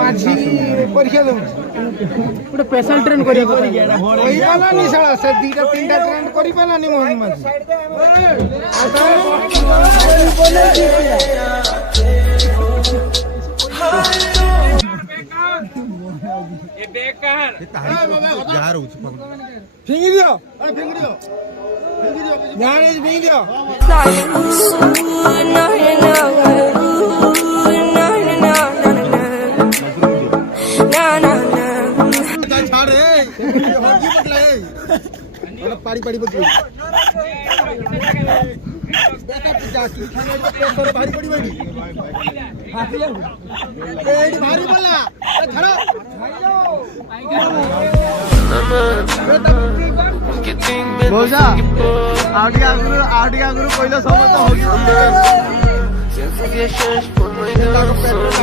माझी परीक्षा देऊ ଗୋଟେ ସ୍ପେଶାଲ ଟ୍ରେନ୍ କରିବାକୁ କହିପାରିଲାନି ଶାଳା ସେ ଦିଟା ତିନିଟା ଟ୍ରେନ୍ କରିପାରିଲାନି ମୋହନ ମାଝି ଫିଙ୍ଗି ଦିଅ ଫିଙ୍ଗି ଦିଅ ଫିଙ୍ଗି ଦିଅ पाड़ी पाड़ी बदल भारी पड़ी बैठी भारी बोला भौजा आगे आगुरु पहले समझ तो होगी